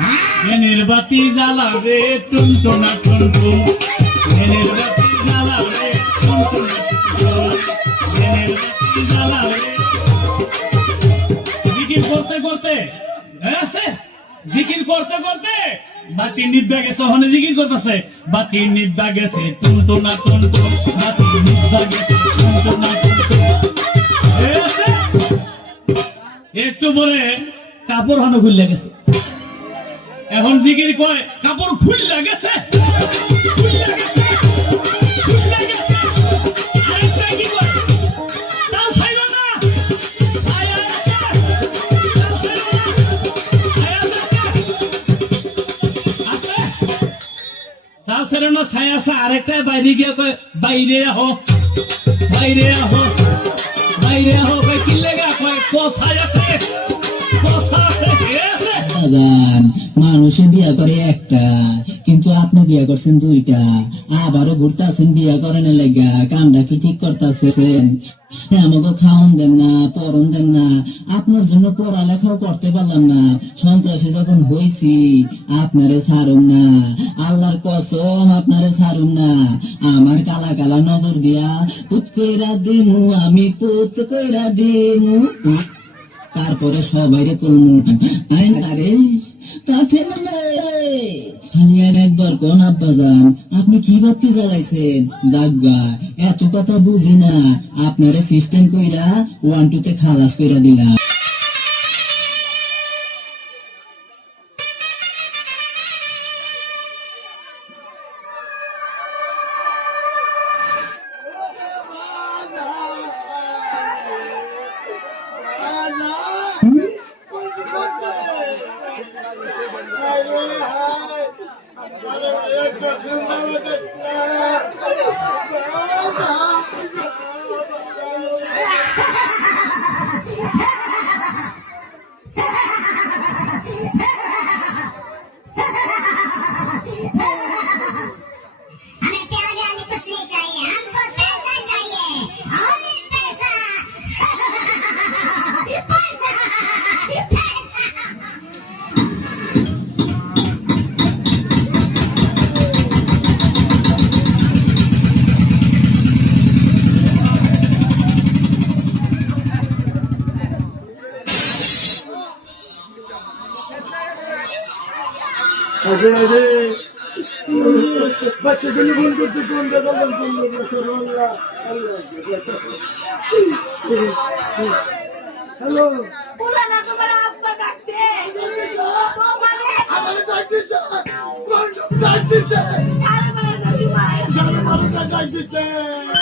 ধ্যানের বাতি জ্বালাবে টুনটুনা টুনটুন, ধ্যানের বাতি জ্বালাবে টুনটুনা টুনটুন, ধ্যানের বাতি জ্বালাবে। জিকির করতে করতে আস্তে, জিকির করতে করতে বাতি নিভা গেছে, ওখানে জিকির করতেছে বাতি নিভা গেছে টুনটুনা টুনটুন, বাতি নিভা গেছে টুনটুনা টুনটুন। একটু পরে কাপড় হানো খুললে গেছে, এখন জিকির কয় কাপড় খুললে গেছে, খুললে গেছে, খুললে গেছে। আরেকটা কি কয় তাল ছাইবা না, ছায়া আছে, তাল ছাইবা না, ছায়া আছে, তাল ছাইবা না, ছায়া আছে। আরেকটা বাইরে গিয়ে কয় বাইরে আহো, বাইরে আহো, বাইরে আহো। কয় কি লেগা, কয় কোথায় আছে, কথা আছে। মানুষে বিয়া করে একটা, কিন্তু আপনি বিয়া করছেন দুইটা, আবারও ঘুরতেছেন বিয়া করেন লেগা। কামটা কি ঠিক করতেছেন? আমাকে খাওয়ান দেন না, পরন দেন না, আপনার জন্য পড়ালেখাও করতে পারলাম না। সন্ত্রাসী যখন হয়েছি আপনারে ছাড়ুম না, আল্লাহর কসম আপনারে ছাড়ুম না। আমার কালা কালা নজর দিয়া পুত কইরা দিমু, আমি পুত কইরা দিমু। তারপরে সবাইরে কমু আরে কাছে খালি একবার কোন আব্বা যান, আপনি কি বাতি জ্বালাইছেন? জাগা এত কথা বুঝি না, আপনারে সিস্টেম কইরা 1-2 তে খালাস কইরা দিলাম। हमें प्यार यानी कुछ नहीं चाहिए, हमको पैसा चाहिए, और पैसा पैसा पैसा। अरे अरे बच्चे को फोन करते कौन दादा फोन हेलो बोला ना तुम्हारा अब्बा डाकते तुम्हारे हमारे डाक्टर साहब कौन डाक्टर साहब सारे बार नसीब आया सारे बार डाक्टर साहब